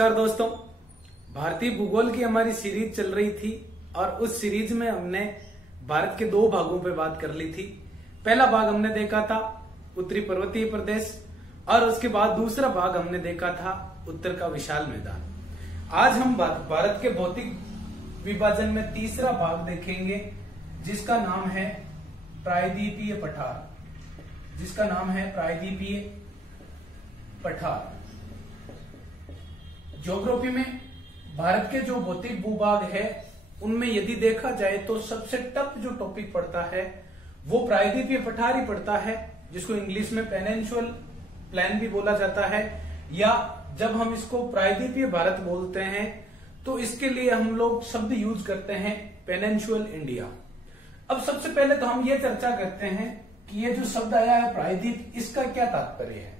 नमस्कार दोस्तों। भारतीय भूगोल की हमारी सीरीज चल रही थी और उस सीरीज में हमने भारत के दो भागों पे बात कर ली थी। पहला भाग हमने देखा था उत्तरी पर्वतीय प्रदेश और उसके बाद दूसरा भाग हमने देखा था उत्तर का विशाल मैदान। आज हम भारत के भौतिक विभाजन में तीसरा भाग देखेंगे जिसका नाम है प्रायद्वीपीय पठार। ज्योग्राफी में भारत के जो भौतिक भूभाग है उनमें यदि देखा जाए तो सबसे टफ जो टॉपिक पड़ता है वो प्रायद्वीपीय पठार ही पड़ता है, जिसको इंग्लिश में पेनिनसुलर प्लेन भी बोला जाता है, या जब हम इसको प्रायद्वीपीय भारत बोलते हैं तो इसके लिए हम लोग शब्द यूज करते हैं पेनिनसुलर इंडिया। अब सबसे पहले तो हम ये चर्चा करते हैं कि ये जो शब्द आया है प्रायद्वीप, इसका क्या तात्पर्य है।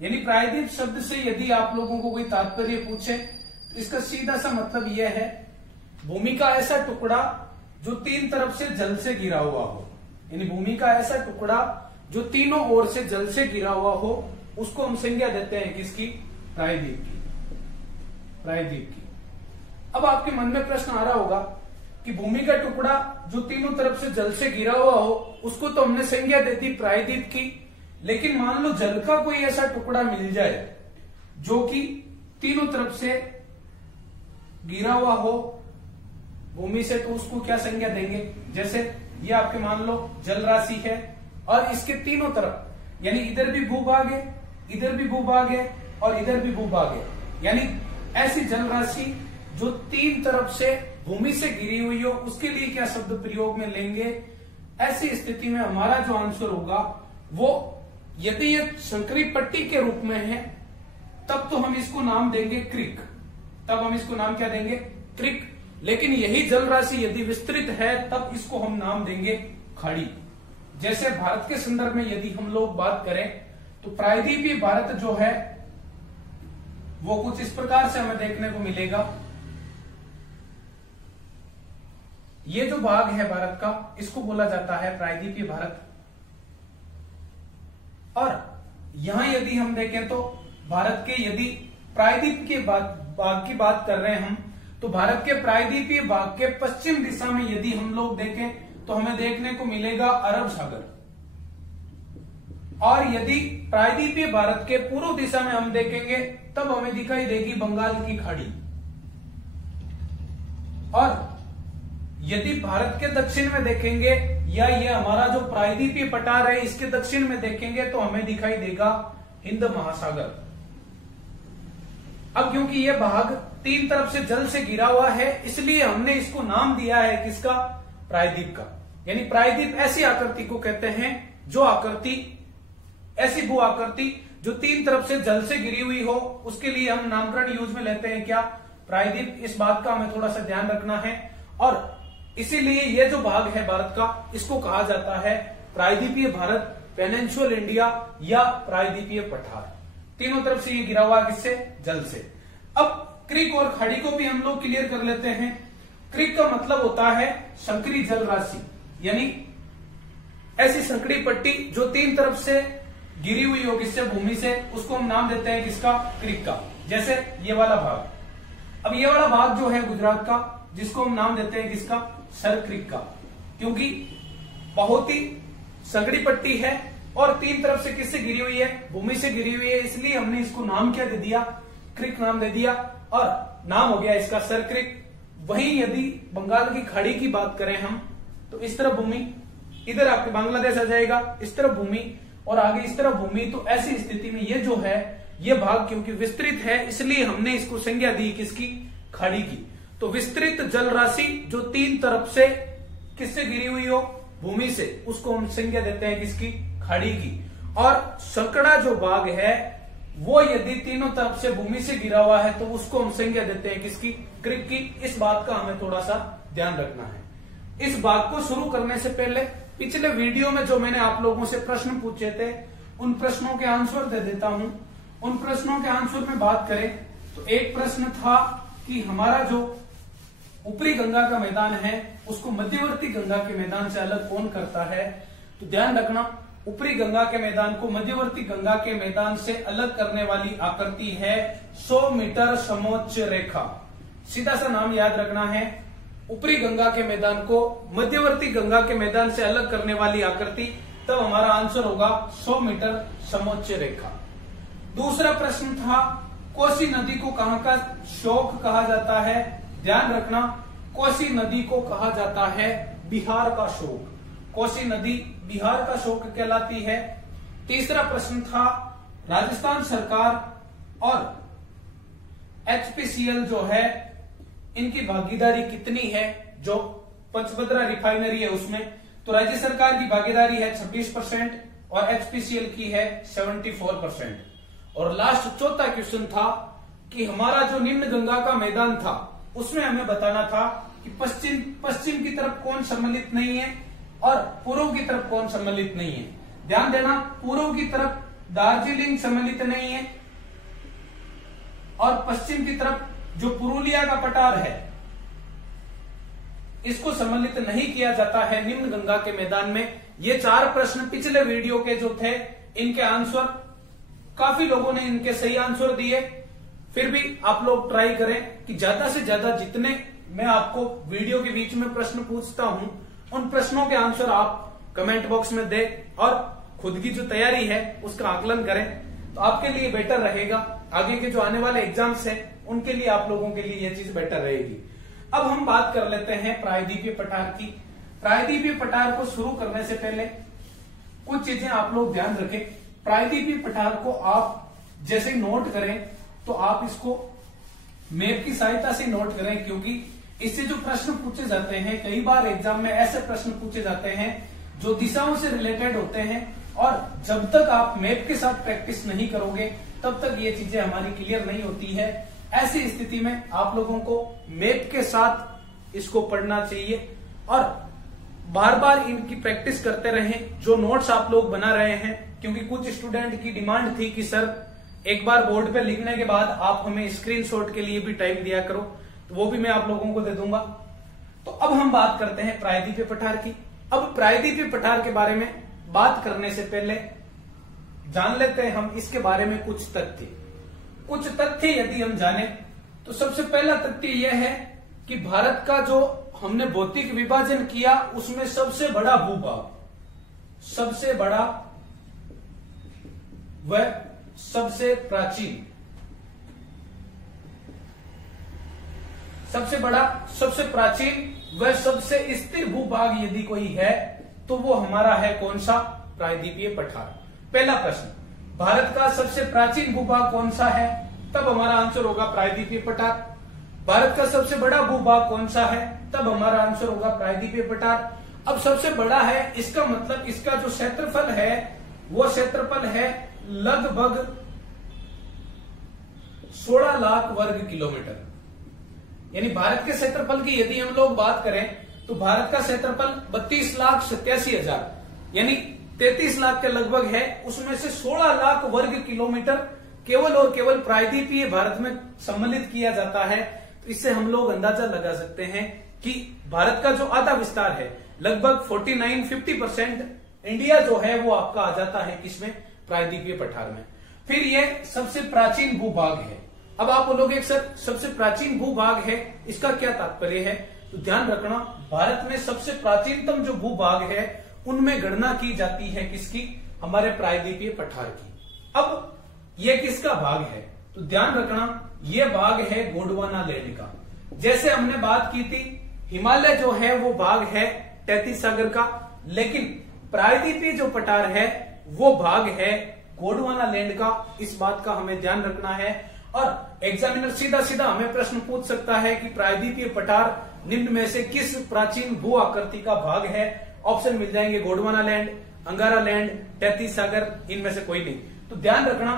यानी प्रायद्वीप शब्द से यदि आप लोगों को कोई तात्पर्य पूछे तो इसका सीधा सा मतलब यह है भूमि का ऐसा टुकड़ा जो तीन तरफ से जल से घिरा हुआ हो। यानी भूमि का ऐसा टुकड़ा जो तीनों ओर से जल से घिरा हुआ हो, उसको हम संज्ञा देते हैं किसकी? प्रायद्वीप की। अब आपके मन में प्रश्न आ रहा होगा कि भूमि का टुकड़ा जो तीनों तरफ से जल से घिरा हुआ हो उसको तो हमने संज्ञा दे दी प्रायद्वीप की, लेकिन मान लो जल का कोई ऐसा टुकड़ा मिल जाए जो कि तीनों तरफ से घिरा हुआ हो भूमि से, तो उसको क्या संज्ञा देंगे? जैसे ये आपके मान लो जल राशि है और इसके तीनों तरफ, यानी इधर भी भूभाग है, इधर भी भूभाग है और इधर भी भूभाग है, यानी ऐसी जल राशि जो तीन तरफ से भूमि से घिरी हुई हो, उसके लिए क्या शब्द प्रयोग में लेंगे? ऐसी स्थिति में हमारा जो आंसर होगा वो, यदि ये संकरी पट्टी के रूप में है तब तो हम इसको नाम देंगे क्रिक। तब हम इसको नाम क्या देंगे? क्रिक। लेकिन यही जल राशि यदि विस्तृत है तब इसको हम नाम देंगे खाड़ी। जैसे भारत के संदर्भ में यदि हम लोग बात करें तो प्रायद्वीपीय भारत जो है वो कुछ इस प्रकार से हमें देखने को मिलेगा। ये जो भाग है भारत का, इसको बोला जाता है प्रायद्वीपीय भारत। और यहां यदि हम देखें तो भारत के यदि प्रायद्वीप के भाग की बात कर रहे हैं हम, तो भारत के प्रायद्वीपीय भाग के पश्चिम दिशा में यदि हम लोग देखें तो हमें देखने को मिलेगा अरब सागर। और यदि प्रायद्वीपीय भारत के पूर्व दिशा में हम देखेंगे तब हमें दिखाई देगी बंगाल की खाड़ी। और यदि भारत के दक्षिण में देखेंगे, या ये हमारा जो प्रायद्वीपीय पठार है इसके दक्षिण में देखेंगे तो हमें दिखाई देगा हिंद महासागर। अब क्योंकि ये भाग तीन तरफ से जल से घिरा हुआ है इसलिए हमने इसको नाम दिया है किसका? प्रायद्वीप का। यानी प्रायद्वीप ऐसी आकृति को कहते हैं जो आकृति, ऐसी भू आकृति जो तीन तरफ से जल से घिरी हुई हो, उसके लिए हम नामकरण यूज में लेते हैं क्या? प्रायद्वीप। इस बात का हमें थोड़ा सा ध्यान रखना है और इसीलिए ये जो भाग है भारत का, इसको कहा जाता है प्रायद्वीपीय भारत, पेनिनसुलर इंडिया या प्रायद्वीपीय पठार। तीनों तरफ से ये घिरा हुआ किससे? जल से। अब क्रिक और खाड़ी को भी हम लोग क्लियर कर लेते हैं। क्रिक का मतलब होता है संकरी जल राशि, यानी ऐसी संकरी पट्टी जो तीन तरफ से घिरी हुई हो किससे? भूमि से, उसको हम नाम देते हैं किसका? क्रिक का। जैसे ये वाला भाग। अब ये वाला भाग जो है गुजरात का, जिसको हम नाम देते हैं किसका? सर क्रिक का, क्योंकि बहुत ही संकड़ी पट्टी है और तीन तरफ से किससे घिरी हुई है? भूमि से घिरी हुई है, इसलिए हमने इसको नाम क्या दे दिया? क्रिक नाम दे दिया और नाम हो गया इसका सर क्रिक। वहीं यदि बंगाल की खाड़ी की बात करें हम, तो इस तरफ भूमि, इधर आपके बांग्लादेश आ जाएगा, इस तरफ भूमि और आगे इस तरफ भूमि। तो ऐसी स्थिति में ये जो है, ये भाग क्योंकि विस्तृत है इसलिए हमने इसको संज्ञा दी किसकी? खाड़ी की। तो विस्तृत जल राशि जो तीन तरफ से किससे घिरी हुई हो? भूमि से, उसको हम संज्ञा देते हैं किसकी? खाड़ी की। और संकड़ा जो भाग है वो यदि तीनों तरफ से भूमि से घिरा हुआ है तो उसको हम संज्ञा देते हैं किसकी? क्रिक की। इस बात का हमें थोड़ा सा ध्यान रखना है। इस बात को शुरू करने से पहले पिछले वीडियो में जो मैंने आप लोगों से प्रश्न पूछे थे उन प्रश्नों के आंसर दे देता हूं। उन प्रश्नों के आंसर में बात करें तो एक प्रश्न था कि हमारा जो ऊपरी गंगा का मैदान है उसको मध्यवर्ती गंगा के मैदान से अलग कौन करता है? तो ध्यान रखना, ऊपरी गंगा के मैदान को मध्यवर्ती गंगा के मैदान से अलग करने वाली आकृति है 100 मीटर समोच्च रेखा। सीधा सा नाम याद रखना है, ऊपरी गंगा के मैदान को मध्यवर्ती गंगा के मैदान से अलग करने वाली आकृति, तब हमारा आंसर होगा 100 मीटर समोच्च रेखा। दूसरा प्रश्न था कोसी नदी को कहां का शोक कहा जाता है। ध्यान रखना, कोसी नदी को कहा जाता है बिहार का शोक। कोसी नदी बिहार का शोक कहलाती है। तीसरा प्रश्न था राजस्थान सरकार और एचपीसीएल जो है इनकी भागीदारी कितनी है, जो पंचभद्रा रिफाइनरी है उसमें, तो राज्य सरकार की भागीदारी है 26% और एचपीसीएल की है 74%। और लास्ट चौथा क्वेश्चन था कि हमारा जो निम्न गंगा का मैदान था उसमें हमें बताना था कि पश्चिम की तरफ कौन सम्मिलित नहीं है और पूर्व की तरफ कौन सम्मिलित नहीं है। ध्यान देना, पूर्व की तरफ दार्जिलिंग सम्मिलित नहीं है और पश्चिम की तरफ जो पुरुलिया का पठार है इसको सम्मिलित नहीं किया जाता है निम्न गंगा के मैदान में। ये 4 प्रश्न पिछले वीडियो के जो थे इनके आंसर, काफी लोगों ने इनके सही आंसर दिए। फिर भी आप लोग ट्राई करें कि ज्यादा से ज्यादा जितने मैं आपको वीडियो के बीच में प्रश्न पूछता हूं उन प्रश्नों के आंसर आप कमेंट बॉक्स में दें और खुद की जो तैयारी है उसका आकलन करें, तो आपके लिए बेटर रहेगा। आगे के जो आने वाले एग्जाम्स हैं उनके लिए आप लोगों के लिए यह चीज बेटर रहेगी। अब हम बात कर लेते हैं प्रायद्वीपीय पठार की। प्रायद्वीपीय पठार को शुरू करने से पहले कुछ चीजें आप लोग ध्यान रखें। प्रायद्वीपीय पठार को आप जैसे नोट करें तो आप इसको मैप की सहायता से नोट करें, क्योंकि इससे जो प्रश्न पूछे जाते हैं, कई बार एग्जाम में ऐसे प्रश्न पूछे जाते हैं जो दिशाओं से रिलेटेड होते हैं, और जब तक आप मैप के साथ प्रैक्टिस नहीं करोगे तब तक ये चीजें हमारी क्लियर नहीं होती है। ऐसी स्थिति में आप लोगों को मैप के साथ इसको पढ़ना चाहिए और बार बार इनकी प्रैक्टिस करते रहें। जो नोट्स आप लोग बना रहे हैं, क्योंकि कुछ स्टूडेंट की डिमांड थी कि सर एक बार बोर्ड पे लिखने के बाद आप हमें स्क्रीनशॉट के लिए भी टाइम दिया करो, तो वो भी मैं आप लोगों को दे दूंगा। तो अब हम बात करते हैं प्रायद्वीपीय पठार की। अब प्रायद्वीपीय पठार के बारे में बात करने से पहले जान लेते हैं हम इसके बारे में कुछ तथ्य। कुछ तथ्य यदि हम जाने तो सबसे पहला तथ्य यह है कि भारत का जो हमने भौतिक विभाजन किया उसमें सबसे बड़ा भूभाग, सबसे बड़ा व सबसे प्राचीन, सबसे बड़ा, सबसे प्राचीन व सबसे स्थिर भूभाग यदि कोई है तो वो हमारा है कौन सा? प्रायद्वीपीय पठार। पहला प्रश्न, भारत का सबसे प्राचीन भूभाग कौन सा है? तब हमारा आंसर होगा प्रायद्वीपीय पठार। भारत का सबसे बड़ा भूभाग कौन सा है? तब हमारा आंसर होगा प्रायद्वीपीय पठार। अब सबसे बड़ा है, इसका मतलब इसका जो क्षेत्रफल है वो क्षेत्रफल है लगभग 16 लाख वर्ग किलोमीटर। यानी भारत के क्षेत्रफल की यदि हम लोग बात करें तो भारत का क्षेत्रफल 32,87,000 यानी 33 लाख के लगभग है। उसमें से 16 लाख वर्ग किलोमीटर केवल और केवल प्रायद्वीपीय भारत में सम्मिलित किया जाता है। तो इससे हम लोग अंदाजा लगा सकते हैं कि भारत का जो आधा विस्तार है लगभग 49-50% इंडिया जो है वो आपका आ जाता है किसमें? प्रायद्वीपीय पठार में। फिर ये सबसे प्राचीन भूभाग है। अब आप बोलोगे सर सबसे प्राचीन भूभाग है, इसका क्या तात्पर्य है? तो ध्यान रखना, भारत में सबसे प्राचीनतम जो भूभाग है उनमें गणना की जाती है किसकी? हमारे प्रायद्वीपीय पठार की। अब ये किसका भाग है? तो ध्यान रखना, ये भाग है गोंडवाना लैंड का। जैसे हमने बात की थी हिमालय जो है वो भाग है तैतीस सागर का, लेकिन प्रायद्वीपीय जो पठार है वो भाग है गोंडवाना लैंड का। इस बात का हमें ध्यान रखना है। और एग्जामिनर सीधा सीधा हमें प्रश्न पूछ सकता है कि प्रायद्वीपीय पठार निम्न में से किस प्राचीन भू आकृति का भाग है? ऑप्शन मिल जाएंगे गोंडवाना लैंड, अंगारा लैंड, तैतीस सागर, इनमें से कोई नहीं। तो ध्यान रखना,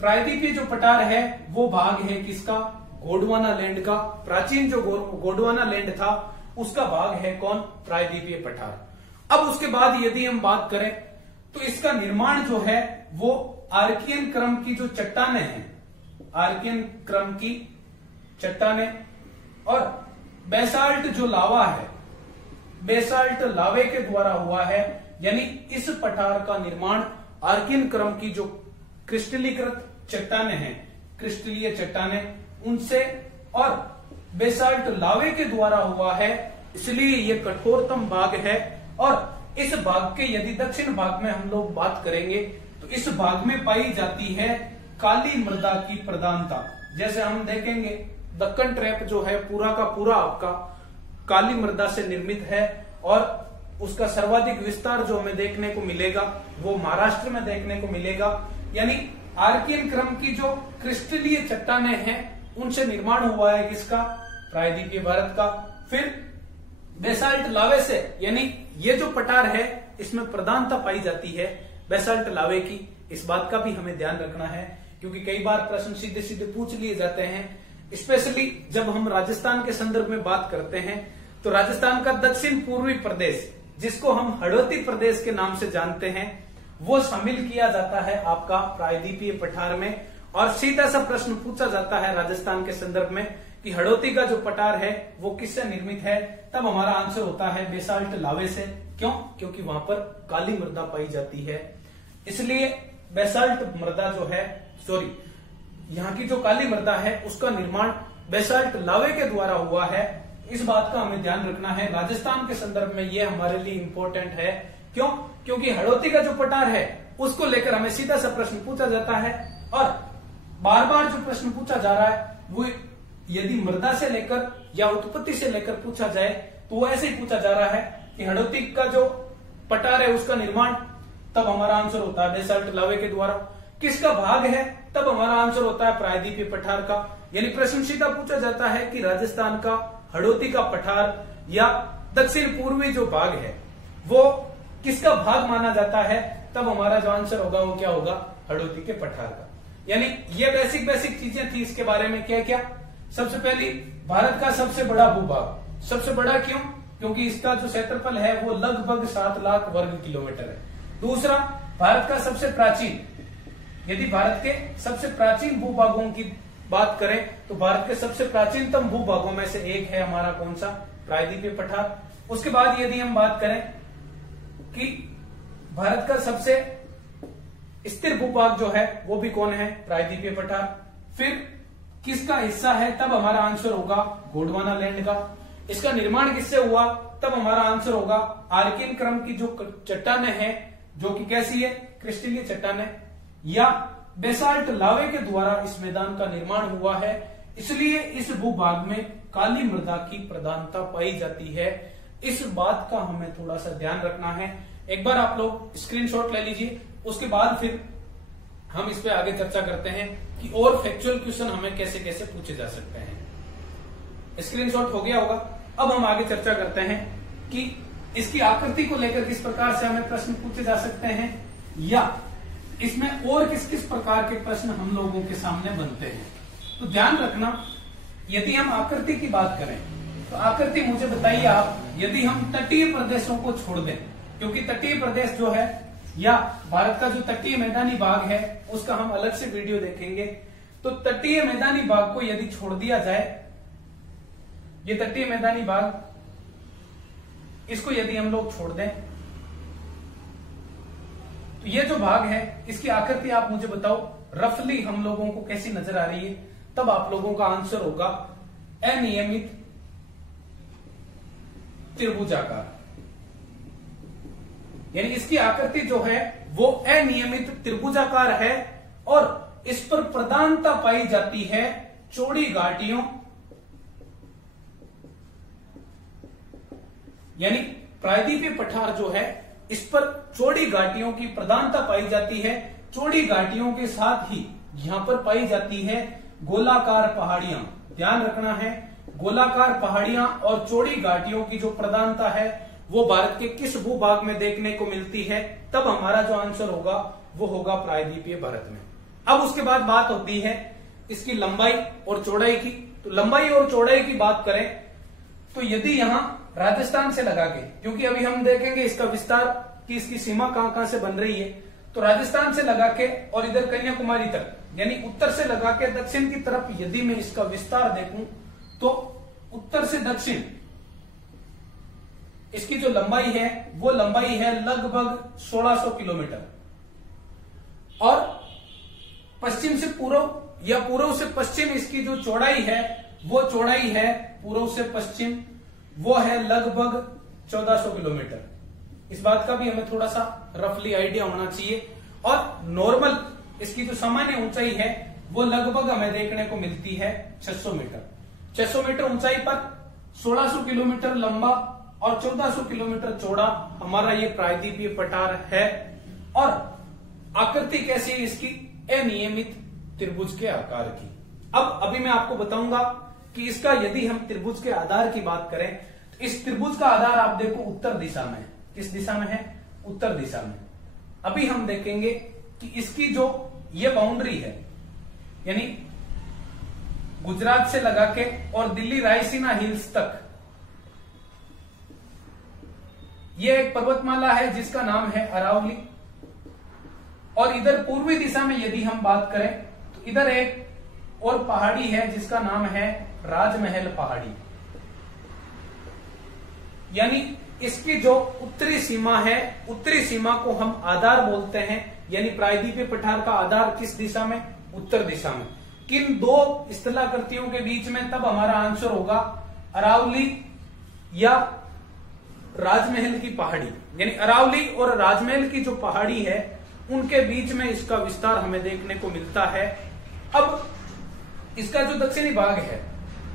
प्रायद्वीपीय जो पठार है वो भाग है किसका? गोंडवाना लैंड का। प्राचीन जो गोंडवाना लैंड था उसका भाग है कौन? प्रायद्वीपीय पठार। अब उसके बाद यदि हम बात करें तो इसका निर्माण जो है वो आर्कियन क्रम की जो चट्टाने हैं, आर्कियन क्रम की चट्टाने और बेसाल्ट जो लावा है, बेसाल्ट लावे के द्वारा हुआ है। यानी इस पठार का निर्माण आर्कियन क्रम की जो क्रिस्टलीकृत चट्टानें हैं, क्रिस्टलीय चट्टानें, उनसे और बेसाल्ट लावे के द्वारा हुआ है, इसलिए यह कठोरतम भाग है। और इस भाग के यदि दक्षिण भाग में हम लोग बात करेंगे तो इस भाग में पाई जाती है काली मृदा की प्रधानता। जैसे हम देखेंगे दक्कन ट्रैप जो है पूरा का पूरा आपका काली मृदा से निर्मित है और उसका सर्वाधिक विस्तार जो हमें देखने को मिलेगा वो महाराष्ट्र में देखने को मिलेगा। यानी आर्कियन क्रम की जो क्रिस्टलीय चट्टानें हैं उनसे निर्माण हुआ है किसका, प्रायद्वीपीय भारत का। फिर बेसाल्ट लावे से, यानी ये जो पठार है इसमें प्रधानता पाई जाती है बेसाल्ट लावे की। इस बात का भी हमें ध्यान रखना है क्योंकि कई बार प्रश्न सीधे सीधे पूछ लिए जाते हैं, स्पेशली जब हम राजस्थान के संदर्भ में बात करते हैं तो राजस्थान का दक्षिण पूर्वी प्रदेश जिसको हम हड़ौती प्रदेश के नाम से जानते हैं वो शामिल किया जाता है आपका प्रायद्वीपीय पठार में। और सीधा सा प्रश्न पूछा जाता है राजस्थान के संदर्भ में कि हड़ौती का जो पठार है वो किससे निर्मित है, तब हमारा आंसर होता है बेसाल्ट लावे से। क्यों? क्योंकि वहां पर काली मृदा पाई जाती है, इसलिए बेसाल्ट मृदा जो है, यहाँ की जो काली मृदा है उसका निर्माण बेसाल्ट लावे के द्वारा हुआ है। इस बात का हमें ध्यान रखना है, राजस्थान के संदर्भ में ये हमारे लिए इंपॉर्टेंट है। क्यों? क्योंकि हड़ौती का जो पठार है उसको लेकर हमें सीधा सा प्रश्न पूछा जाता है और बार बार जो प्रश्न पूछा जा रहा है वो यदि मृदा से लेकर या उत्पत्ति से लेकर पूछा जाए तो वो ऐसे ही पूछा जा रहा है कि हड़ौती का जो पठार है उसका निर्माण, तब हमारा आंसर होता है बेसाल्ट लावे के द्वारा। किसका भाग है, तब हमारा आंसर होता है प्रायद्वीपीय पठार का। यानी प्रश्न सीधा पूछा जाता है कि राजस्थान का हड़ौती का पठार या दक्षिण पूर्वी जो भाग है वो किसका भाग माना जाता है, तब हमारा जो आंसर होगा वो क्या होगा, हड़ौती के पठार का। यानी ये बेसिक चीजें थी इसके बारे में। क्या क्या? सबसे पहली, भारत का सबसे बड़ा भूभाग। सबसे बड़ा क्यों? क्योंकि इसका जो क्षेत्रफल है वो लगभग 7 लाख वर्ग किलोमीटर है। दूसरा, भारत का सबसे प्राचीन, यदि भारत के सबसे प्राचीन भूभागों की बात करें तो भारत के सबसे प्राचीनतम भूभागों में से एक है हमारा कौन सा, प्रायद्वीपीय पठार। उसके बाद यदि हम बात करें कि भारत का सबसे स्थिर भूभाग जो है वो भी कौन है, प्रायद्वीपीय पठार। फिर किसका हिस्सा है, तब हमारा आंसर होगा गोंडवाना लैंड का। इसका निर्माण किससे हुआ, तब हमारा आंसर होगा आर्कियन क्रम की जो चट्टानें हैं जो कि कैसी है, क्रिस्टलीय चट्टानें, या बेसाल्ट लावे के द्वारा इस मैदान का निर्माण हुआ है, इसलिए इस भूभाग में काली मृदा की प्रधानता पाई जाती है। इस बात का हमें थोड़ा सा ध्यान रखना है। एक बार आप लोग स्क्रीनशॉट ले लीजिए, उसके बाद फिर हम इस पे आगे चर्चा करते हैं कि और फैक्चुअल क्वेश्चन हमें कैसे कैसे पूछे जा सकते हैं। स्क्रीनशॉट हो गया होगा। अब हम आगे चर्चा करते हैं कि इसकी आकृति को लेकर किस प्रकार से हमें प्रश्न पूछे जा सकते हैं या इसमें और किस किस प्रकार के प्रश्न हम लोगों के सामने बनते हैं। तो ध्यान रखना, यदि हम आकृति की बात करें तो आकृति मुझे बताइए आप, यदि हम तटीय प्रदेशों को छोड़ दें, क्योंकि तटीय प्रदेश जो है या भारत का जो तटीय मैदानी भाग है उसका हम अलग से वीडियो देखेंगे, तो तटीय मैदानी भाग को यदि छोड़ दिया जाए, ये तटीय मैदानी भाग, इसको यदि हम लोग छोड़ दें तो ये जो भाग है इसकी आकृति आप मुझे बताओ रफली हम लोगों को कैसी नजर आ रही है, तब आप लोगों का आंसर होगा अनियमित त्रिभुजाकार। यानी इसकी आकृति जो है वो अनियमित त्रिभुजाकार है और इस पर प्रधानता पाई जाती है चौड़ी घाटियों, यानी प्रायद्वीपीय पठार जो है इस पर चौड़ी घाटियों की प्रधानता पाई जाती है। चौड़ी घाटियों के साथ ही यहां पर पाई जाती है गोलाकार पहाड़ियां। ध्यान रखना है, गोलाकार पहाड़ियां और चौड़ी घाटियों की जो प्रधानता है वो भारत के किस भूभाग में देखने को मिलती है, तब हमारा जो आंसर होगा वो होगा प्रायद्वीपीय भारत में। अब उसके बाद बात होती है इसकी लंबाई और चौड़ाई की। तो लंबाई और चौड़ाई की बात करें तो यदि यहां राजस्थान से लगा के, क्योंकि अभी हम देखेंगे इसका विस्तार कि इसकी सीमा कहां से बन रही है, तो राजस्थान से लगा के और इधर कन्याकुमारी तक, यानी उत्तर से लगा के दक्षिण की तरफ यदि मैं इसका विस्तार देखूं तो उत्तर से दक्षिण इसकी जो लंबाई है वो लंबाई है लगभग 1600 किलोमीटर, और पश्चिम से पूर्व या पूर्व से पश्चिम इसकी जो चौड़ाई है वो चौड़ाई है पूर्व से पश्चिम वो है लगभग 1400 किलोमीटर। इस बात का भी हमें थोड़ा सा रफली आइडिया होना चाहिए। और नॉर्मल इसकी जो सामान्य ऊंचाई है वो लगभग हमें देखने को मिलती है 600 मीटर। 600 मीटर ऊंचाई पर 1600 किलोमीटर लंबा और 1400 किलोमीटर चौड़ा हमारा ये प्रायद्वीपीय पठार है। और आकृति कैसी है इसकी? अनियमित त्रिभुज के आकार की। अब अभी मैं आपको बताऊंगा कि इसका यदि हम त्रिभुज के आधार की बात करें तो इस त्रिभुज का आधार आप देखो उत्तर दिशा में है। किस दिशा में है? उत्तर दिशा में। अभी हम देखेंगे कि इसकी जो ये बाउंड्री है यानी गुजरात से लगा के और दिल्ली रायसीना हिल्स तक ये एक पर्वतमाला है जिसका नाम है अरावली। और इधर पूर्वी दिशा में यदि हम बात करें तो इधर एक और पहाड़ी है जिसका नाम है राजमहल पहाड़ी। यानी इसकी जो उत्तरी सीमा है, उत्तरी सीमा को हम आधार बोलते हैं। यानी प्रायद्वीपीय पठार का आधार किस दिशा में? उत्तर दिशा में। किन दो स्थलाकृतियों के बीच में? तब हमारा आंसर होगा अरावली या राजमहल की पहाड़ी। यानी अरावली और राजमहल की जो पहाड़ी है उनके बीच में इसका विस्तार हमें देखने को मिलता है। अब इसका जो दक्षिणी भाग है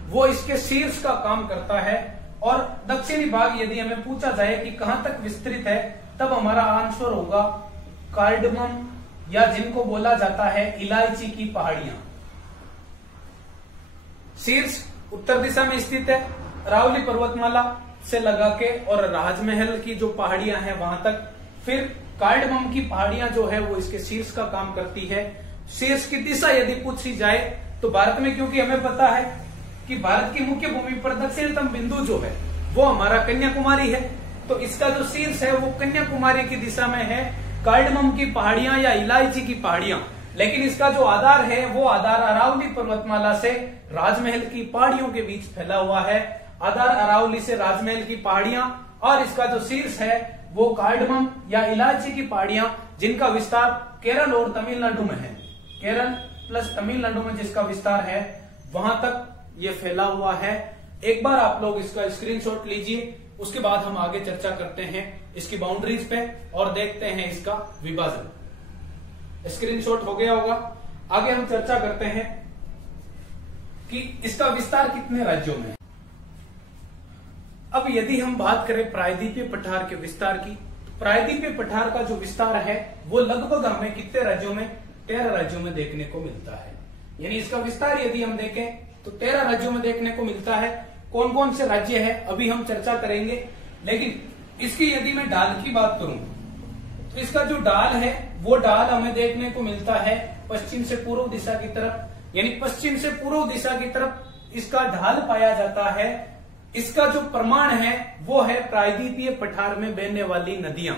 वो इसके शीर्ष का काम करता है। और दक्षिणी भाग यदि हमें पूछा जाए कि कहां तक विस्तृत है तब हमारा आंसर होगा कार्डमम या जिनको बोला जाता है इलायची की पहाड़ियां। शीर्ष उत्तर दिशा में स्थित है, अरावली पर्वतमाला से लगा के और राजमहल की जो पहाड़ियां हैं वहां तक। फिर कार्डमम की पहाड़ियां जो है वो इसके शीर्ष का काम करती है। शीर्ष की दिशा यदि पूछी जाए तो भारत में, क्योंकि हमें पता है कि भारत की मुख्य भूमि पर दक्षिणतम बिंदु जो है वो हमारा कन्याकुमारी है, तो इसका जो शीर्ष है वो कन्याकुमारी की दिशा में है। कार्डमम की पहाड़ियां या इलायची की पहाड़ियां, लेकिन इसका जो आधार है वो आधार अरावली पर्वतमाला से राजमहल की पहाड़ियों के बीच फैला हुआ है। आधार अरावली से राजमहल की पहाड़ियां और इसका जो शीर्ष है वो कार्डमम या इलायची की पहाड़ियां, जिनका विस्तार केरल और तमिलनाडु में है। केरल प्लस तमिलनाडु में जिसका विस्तार है वहां तक ये फैला हुआ है। एक बार आप लोग इसका स्क्रीनशॉट लीजिए, उसके बाद हम आगे चर्चा करते हैं इसकी बाउंड्रीज पे और देखते हैं इसका विभाजन। स्क्रीनशॉट हो गया होगा। आगे हम चर्चा करते हैं कि इसका विस्तार कितने राज्यों में है। अब यदि हम बात करें प्रायद्वीपीय पठार के विस्तार की, तो प्रायद्वीपीय पठार का जो विस्तार है वो लगभग हमें कितने राज्यों में? 13 राज्यों में देखने को मिलता है। यानी इसका विस्तार यदि हम देखें तो 13 राज्यों में देखने को मिलता है। कौन कौन से राज्य है अभी हम चर्चा करेंगे, लेकिन इसकी यदि मैं ढाल की बात करूं तो इसका जो ढाल है वो ढाल हमें देखने को मिलता है पश्चिम से पूर्व दिशा की तरफ। यानी पश्चिम से पूर्व दिशा की तरफ इसका ढाल पाया जाता है। इसका जो प्रमाण है वो है प्रायद्वीपीय पठार में बहने वाली नदियां।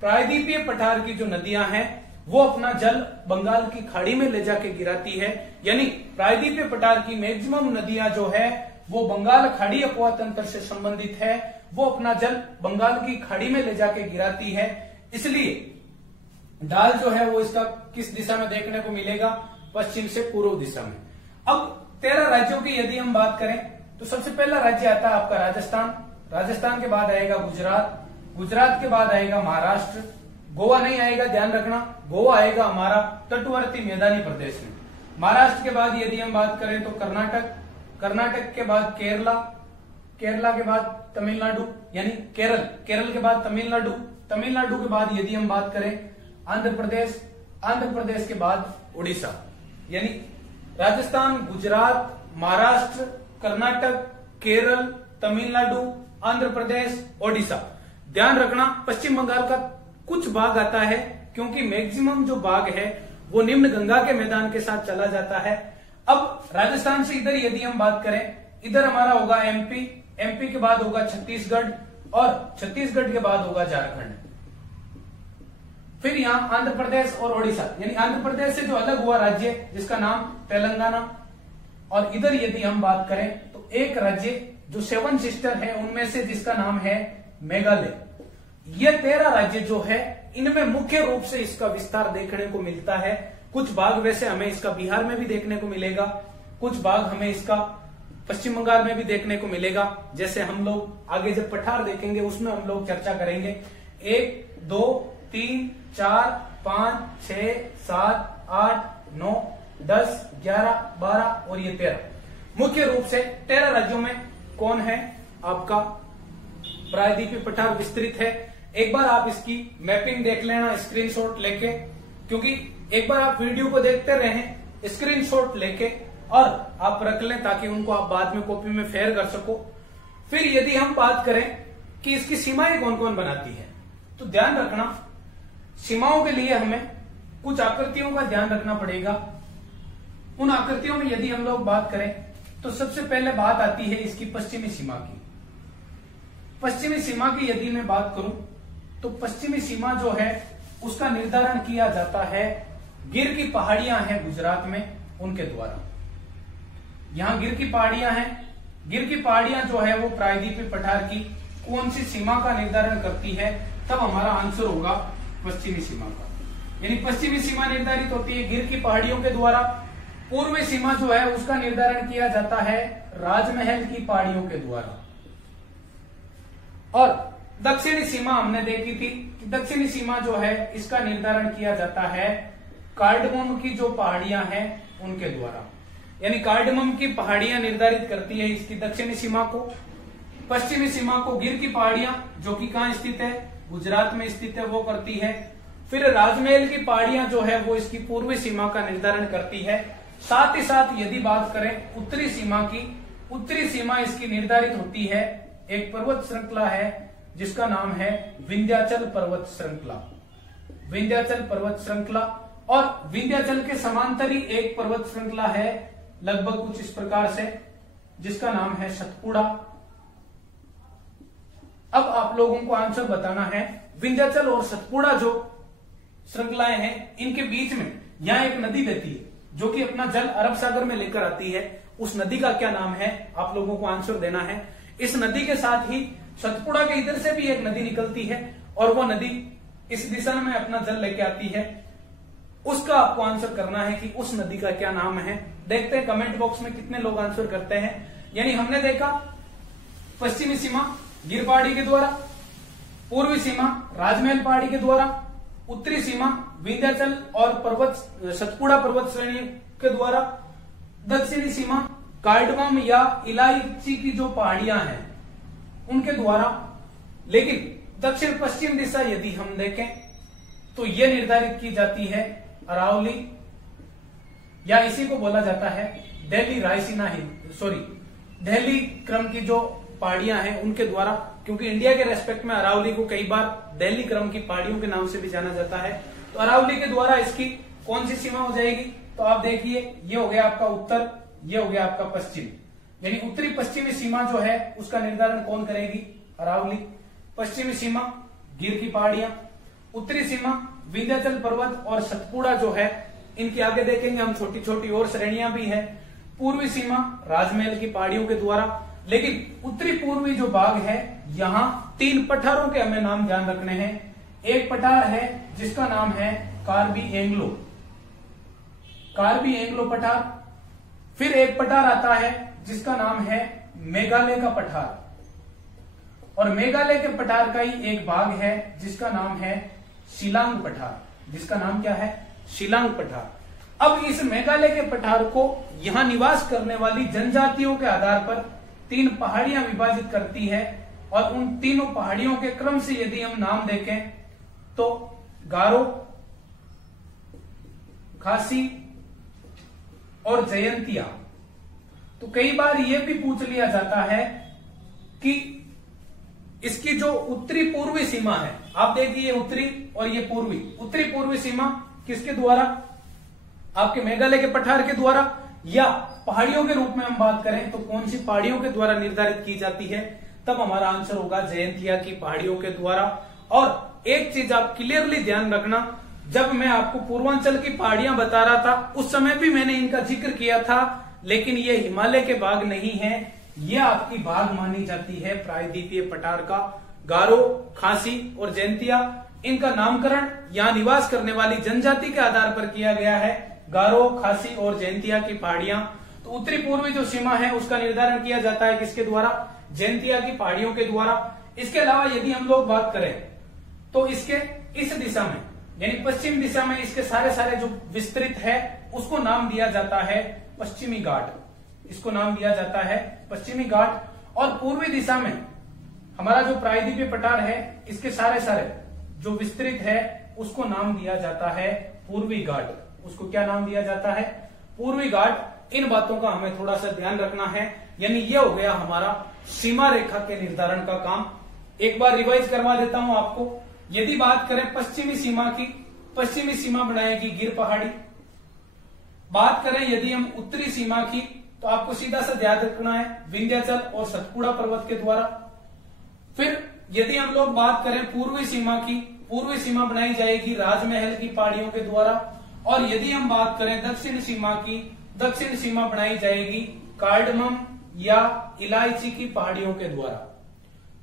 प्रायद्वीपीय पठार की जो नदियां हैं वो अपना जल बंगाल की खाड़ी में ले जाके गिराती है। यानी प्रायद्वीपीय पठार की मैक्सिमम नदियां जो है वो बंगाल खाड़ी अपवाह तंत्र से संबंधित है, वो अपना जल बंगाल की खाड़ी में ले जाके गिराती है। इसलिए ढाल जो है वो इसका किस दिशा में देखने को मिलेगा? पश्चिम से पूर्व दिशा में। अब 13 राज्यों की यदि हम बात करें तो सबसे पहला राज्य आता है आपका राजस्थान। राजस्थान के बाद आएगा गुजरात, गुजरात के बाद आएगा महाराष्ट्र, गोवा नहीं आएगा, ध्यान रखना। गोवा आएगा हमारा तटवर्ती मैदानी प्रदेश में। महाराष्ट्र के बाद यदि हम बात करें तो कर्नाटक, कर्नाटक के बाद केरला, केरला के बाद तमिलनाडु यानी केरल, केरल के बाद तमिलनाडु, तमिलनाडु के बाद यदि हम बात करें आंध्र प्रदेश, आंध्र प्रदेश के बाद उड़ीसा। यानी राजस्थान, गुजरात, महाराष्ट्र, कर्नाटक, केरल, तमिलनाडु, आंध्र प्रदेश, ओडिशा। ध्यान रखना पश्चिम बंगाल का कुछ भाग आता है क्योंकि मैक्सिमम जो भाग है वो निम्न गंगा के मैदान के साथ चला जाता है। अब राजस्थान से इधर यदि हम बात करें, इधर हमारा होगा एमपी, एमपी के बाद होगा छत्तीसगढ़ और छत्तीसगढ़ के बाद होगा झारखंड। फिर यहाँ आंध्र प्रदेश और ओडिशा, यानी आंध्र प्रदेश से जो अलग हुआ राज्य जिसका नाम तेलंगाना। और इधर यदि हम बात करें तो एक राज्य जो 7 सिस्टर है उनमें से जिसका नाम है मेघालय, ये 13 राज्य जो है इनमें मुख्य रूप से इसका विस्तार देखने को मिलता है। कुछ भाग वैसे हमें इसका बिहार में भी देखने को मिलेगा, कुछ भाग हमें इसका पश्चिम बंगाल में भी देखने को मिलेगा। जैसे हम लोग आगे जब पठार देखेंगे उसमें हम लोग चर्चा करेंगे। 1 2 3 4 5 6 7 8 9 10 11 12 और ये 13 मुख्य रूप से 13 राज्यों में कौन है आपका प्रायद्वीपीय पठार विस्तृत है। एक बार आप इसकी मैपिंग देख लेना स्क्रीनशॉट लेके, क्योंकि एक बार आप वीडियो को देखते रहें स्क्रीनशॉट लेके और आप रख लें ताकि उनको आप बाद में कॉपी में फेयर कर सको। फिर यदि हम बात करें कि इसकी सीमाएं कौन कौन बनाती है, तो ध्यान रखना सीमाओं के लिए हमें कुछ आकृतियों का ध्यान रखना पड़ेगा। उन आकृतियों में यदि हम लोग बात करें तो सबसे पहले बात आती है इसकी पश्चिमी सीमा की। पश्चिमी सीमा की यदि मैं बात करूं तो पश्चिमी सीमा जो है उसका निर्धारण किया जाता है गिर की पहाड़ियां हैं गुजरात में उनके द्वारा। यहां गिर की पहाड़ियां हैं, गिर की पहाड़ियां जो है वो प्रायद्वीपीय पठार की कौन सी सीमा का निर्धारण करती है, तब हमारा आंसर होगा पश्चिमी सीमा का। यानी पश्चिमी सीमा निर्धारित होती है गिर की पहाड़ियों के द्वारा। पूर्वी सीमा जो है उसका निर्धारण किया जाता है राजमहल की पहाड़ियों के द्वारा। और दक्षिणी सीमा हमने देखी थी कि दक्षिणी सीमा जो है इसका निर्धारण किया जाता है कार्डमम की जो पहाड़ियां हैं उनके द्वारा। यानी कार्डमम की पहाड़ियां निर्धारित करती है इसकी दक्षिणी सीमा को। पश्चिमी सीमा को गिर की पहाड़ियां जो कि कहां स्थित है, गुजरात में स्थित है, वो करती है। फिर राजमहल की पहाड़ियां जो है वो इसकी पूर्वी सीमा का निर्धारण करती है। साथ ही साथ यदि बात करें उत्तरी सीमा की, उत्तरी सीमा इसकी निर्धारित होती है एक पर्वत श्रृंखला है जिसका नाम है विंध्याचल पर्वत श्रृंखला। विंध्याचल पर्वत श्रृंखला और विंध्याचल के समांतरी एक पर्वत श्रृंखला है लगभग कुछ इस प्रकार से जिसका नाम है सतपुड़ा। अब आप लोगों को आंसर बताना है विंध्याचल और सतपुड़ा जो श्रृंखलाएं हैं इनके बीच में यहां एक नदी बहती है जो कि अपना जल अरब सागर में लेकर आती है। उस नदी का क्या नाम है आप लोगों को आंसर देना है। इस नदी के साथ ही सतपुड़ा के इधर से भी एक नदी निकलती है और वो नदी इस दिशा में अपना जल लेके आती है। उसका आपको आंसर करना है कि उस नदी का क्या नाम है। देखते हैं कमेंट बॉक्स में कितने लोग आंसर करते हैं। यानी हमने देखा पश्चिमी सीमा गिर पहाड़ी के द्वारा, पूर्वी सीमा राजमहल पहाड़ी के द्वारा, उत्तरी सीमा विंध्याचल और सतपुड़ा पर्वत श्रेणी के द्वारा, दक्षिणी सीमा कार्डमम या इलायची की जो पहाड़ियां हैं उनके द्वारा। लेकिन दक्षिण पश्चिम दिशा यदि हम देखें तो यह निर्धारित की जाती है अरावली या इसी को बोला जाता है दिल्ली रायसीना दिल्ली क्रम की जो पहाड़ियां हैं उनके द्वारा, क्योंकि इंडिया के रेस्पेक्ट में अरावली को कई बार दिल्ली क्रम की पहाड़ियों के नाम से भी जाना जाता है। तो अरावली के द्वारा इसकी कौन सी सीमा हो जाएगी, तो आप देखिए ये हो गया आपका उत्तर, ये हो गया आपका पश्चिम। यानी उत्तरी पश्चिमी सीमा जो है उसका निर्धारण कौन करेगी, अरावली। पश्चिमी सीमा गिर की पहाड़ियां, उत्तरी सीमा विंध्याचल पर्वत और सतपुड़ा जो है इनके आगे देखेंगे हम छोटी छोटी और श्रेणियां भी है। पूर्वी सीमा राजमहल की पहाड़ियों के द्वारा। लेकिन उत्तरी पूर्वी जो भाग है यहाँ 3 पठारों के हमें नाम ध्यान रखने हैं। एक पठार है जिसका नाम है कार्बी एंग्लो पठार। फिर एक पठार आता है जिसका नाम है मेघालय का पठार, और मेघालय के पठार का ही एक भाग है जिसका नाम है शिलांग पठार, जिसका नाम क्या है, शिलांग पठार। अब इस मेघालय के पठार को यहां निवास करने वाली जनजातियों के आधार पर 3 पहाड़ियां विभाजित करती है, और उन तीनों पहाड़ियों के क्रम से यदि हम नाम देखें तो गारो, खासी और जयंतिया। तो कई बार यह भी पूछ लिया जाता है कि इसकी जो उत्तरी पूर्वी सीमा है, आप देखिए उत्तरी और ये पूर्वी, उत्तरी पूर्वी सीमा किसके द्वारा, आपके मेघालय के पठार के द्वारा, या पहाड़ियों के रूप में हम बात करें तो कौन सी पहाड़ियों के द्वारा निर्धारित की जाती है, तब हमारा आंसर होगा जयंतिया की पहाड़ियों के द्वारा। और एक चीज आप क्लियरली ध्यान रखना, जब मैं आपको पूर्वांचल की पहाड़ियां बता रहा था उस समय भी मैंने इनका जिक्र किया था, लेकिन ये हिमालय के भाग नहीं है, ये आपकी भाग मानी जाती है प्रायद्वीपीय पठार का। गारो, खासी और जैंतिया, इनका नामकरण यहाँ निवास करने वाली जनजाति के आधार पर किया गया है। गारो, खासी और जैंतिया की पहाड़ियां। तो उत्तरी पूर्वी जो सीमा है उसका निर्धारण किया जाता है किसके द्वारा? जैंतिया की पहाड़ियों के द्वारा। इसके अलावा यदि हम लोग बात करें तो इसके इस दिशा में यानी पश्चिम दिशा में इसके सारे जो विस्तृत है उसको नाम दिया जाता है पश्चिमी घाट। इसको नाम दिया जाता है पश्चिमी घाट। और पूर्वी दिशा में हमारा जो प्रायद्वीपीय पठार है इसके सारे जो विस्तृत है उसको नाम दिया जाता है पूर्वी घाट। उसको क्या नाम दिया जाता है? पूर्वी घाट। इन बातों का हमें थोड़ा सा ध्यान रखना है। यानी ये हो गया हमारा सीमा रेखा के निर्धारण का काम। एक बार रिवाइज करवा देता हूं आपको। यदि बात करें पश्चिमी सीमा की, पश्चिमी सीमा बनाएगी गिर पहाड़ी। बात करें यदि हम उत्तरी सीमा की तो आपको सीधा सा याद रखना है विंध्याचल और सतपुड़ा पर्वत के द्वारा। फिर यदि हम लोग बात करें पूर्वी सीमा की, पूर्वी सीमा बनाई जाएगी राजमहल की पहाड़ियों के द्वारा। और यदि हम बात करें दक्षिण सीमा की, दक्षिण सीमा बनाई जाएगी कार्डमम या इलायची की पहाड़ियों के द्वारा।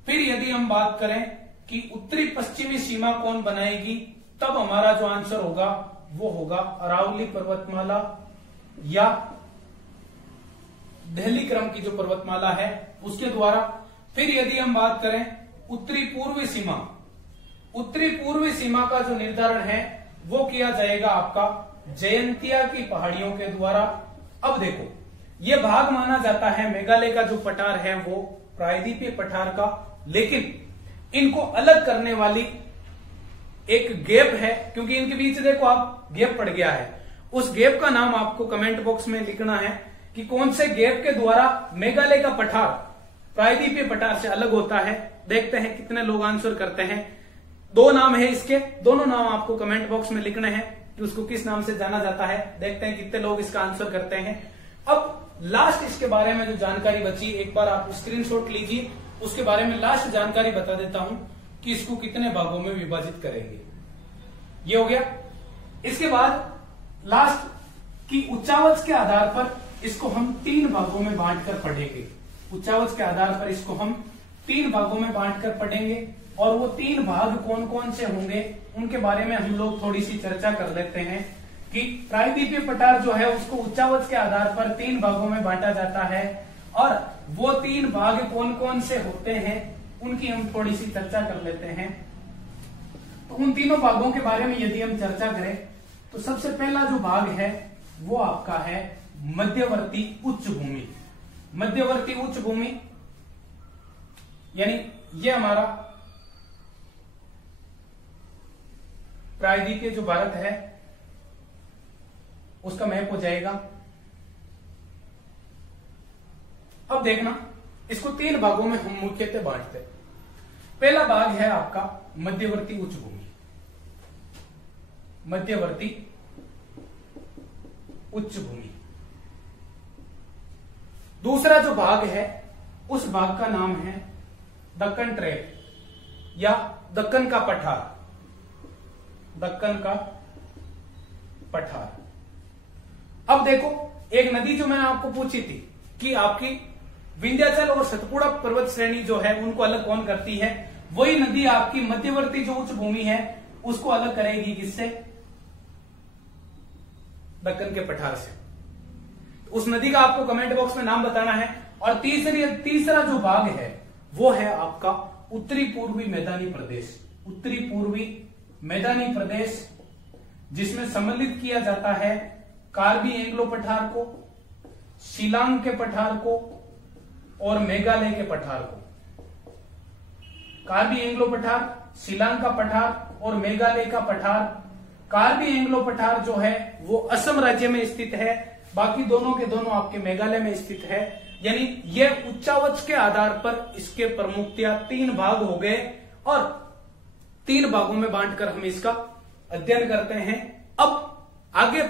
फिर यदि हम बात करें कि उत्तरी पश्चिमी सीमा कौन बनाएगी, तब हमारा जो आंसर होगा वो होगा अरावली पर्वतमाला या दिल्ली क्रम की जो पर्वतमाला है उसके द्वारा। फिर यदि हम बात करें उत्तरी पूर्वी सीमा, उत्तरी पूर्वी सीमा का जो निर्धारण है वो किया जाएगा आपका जयंतिया की पहाड़ियों के द्वारा। अब देखो, ये भाग माना जाता है मेघालय का जो पठार है वो प्रायद्वीपीय पठार का, लेकिन इनको अलग करने वाली एक गैप है, क्योंकि इनके बीच देखो आप गैप पड़ गया है। उस गैप का नाम आपको कमेंट बॉक्स में लिखना है कि कौन से गैप के द्वारा मेघालय का पठार प्रायद्वीपीय पठार से अलग होता है। देखते हैं कितने लोग आंसर करते हैं। दो नाम है इसके, दोनों नाम आपको कमेंट बॉक्स में लिखने हैं कि उसको किस नाम से जाना जाता है। देखते हैं कितने लोग इसका आंसर करते हैं। अब लास्ट इसके बारे में जो जानकारी बची, एक बार आप स्क्रीनशॉट लीजिए, उसके बारे में लास्ट जानकारी बता देता हूं कि इसको कितने भागों में विभाजित करेंगे। ये हो गया। इसके बाद लास्ट की उच्चावच के आधार पर इसको हम 3 भागों में बांटकर पढ़ेंगे। उच्चावच के आधार पर इसको हम 3 भागों में बांटकर पढ़ेंगे और वो 3 भाग कौन कौन से होंगे उनके बारे में हम लोग थोड़ी सी चर्चा कर लेते हैं कि प्रायद्वीपीय पठार जो है उसको उच्चावच के आधार पर 3 भागों में बांटा जाता है और वो 3 भाग कौन कौन से होते हैं उनकी हम थोड़ी सी चर्चा कर लेते हैं। तो उन तीनों भागों के बारे में यदि हम चर्चा करें तो सबसे पहला जो भाग है वो आपका है मध्यवर्ती उच्च भूमि। मध्यवर्ती उच्च भूमि यानी ये हमारा प्रायद्वीपीय जो भारत है उसका मैप हो जाएगा। अब देखना, इसको 3 भागों में हम मुख्यतः बांटते हैं। पहला भाग है आपका मध्यवर्ती उच्च भूमि, मध्यवर्ती उच्च भूमि। दूसरा जो भाग है उस भाग का नाम है दक्कन ट्रेप या दक्कन का पठार, दक्कन का पठार। अब देखो, एक नदी जो मैंने आपको पूछी थी कि आपकी विंध्याचल और सतपुड़ा पर्वत श्रेणी जो है उनको अलग कौन करती है, वही नदी आपकी मध्यवर्ती जो उच्च भूमि है उसको अलग करेगी। किससे? दक्कन के पठार से। उस नदी का आपको कमेंट बॉक्स में नाम बताना है। और तीसरा जो भाग है वो है आपका उत्तरी पूर्वी मैदानी प्रदेश, उत्तरी पूर्वी मैदानी प्रदेश, जिसमें सम्मिलित किया जाता है कार्बी एंग्लो पठार को, शिलांग के पठार को और मेघालय के पठार को। कार्बी एंग्लो पठार, शिलांग का पठार और मेघालय का पठार। कार्बी एंग्लो पठार जो है वो असम राज्य में स्थित है, बाकी दोनों के दोनों आपके मेघालय में स्थित है। यानी ये उच्चावच के आधार पर इसके प्रमुखतया 3 भाग हो गए और 3 भागों में बांटकर हम इसका अध्ययन करते हैं। अब आगे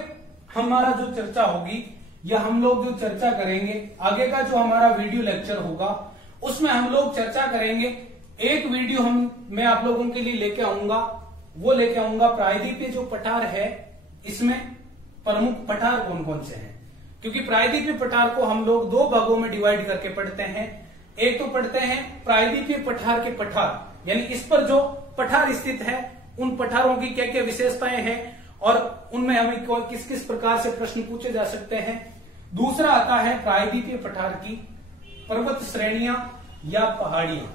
हमारा जो चर्चा होगी या हम लोग जो चर्चा करेंगे, आगे का जो हमारा वीडियो लेक्चर होगा उसमें हम लोग चर्चा करेंगे। एक वीडियो मैं आप लोगों के लिए लेके आऊंगा, वो लेके आऊंगा प्रायद्वीपीय जो पठार है इसमें प्रमुख पठार कौन कौन से हैं, क्योंकि प्रायद्वीपीय पठार को हम लोग 2 भागों में डिवाइड करके पढ़ते हैं। एक तो पढ़ते हैं प्रायद्वीपीय पठार के पठार, यानी इस पर जो पठार स्थित है उन पठारों की क्या क्या विशेषताएं हैं और उनमें हमें किस किस प्रकार से प्रश्न पूछे जा सकते हैं। दूसरा आता है प्रायद्वीपीय पठार की पर्वत श्रेणियां या पहाड़ियां,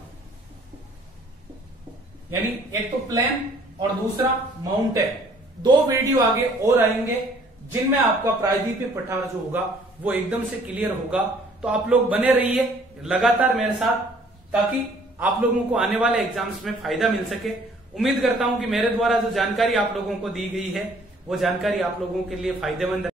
यानी एक तो प्लेन और दूसरा माउंटेन। 2 वीडियो आगे और आएंगे जिनमें आपका प्रायद्वीपीय पठार जो होगा वो एकदम से क्लियर होगा। तो आप लोग बने रहिए लगातार मेरे साथ ताकि आप लोगों को आने वाले एग्जाम्स में फायदा मिल सके। उम्मीद करता हूं कि मेरे द्वारा जो जानकारी आप लोगों को दी गई है वो जानकारी आप लोगों के लिए फायदेमंद है।